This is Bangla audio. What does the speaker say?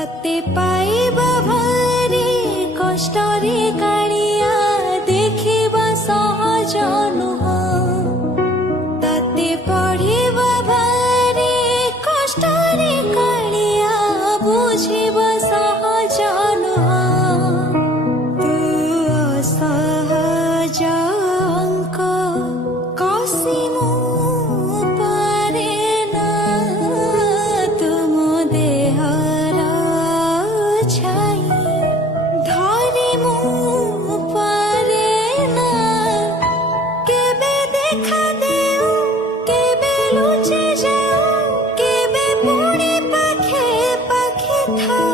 তাতে পাইবা ভারি কষ্টরে কাড়িয়া দেখিবা সহজ নুহ তাতে পড়িবা ভারি কষ্টরে কাড়িয়া বুঝিবা সহজ নুহ তু অসহজ অঙ্ক কষিমু পারে না তুম দেহর ছাই ধরিমু পারে না কেবে দেখা দেউ কেবে লুচি যাও কেবে পুଣି পাখে পাখে থা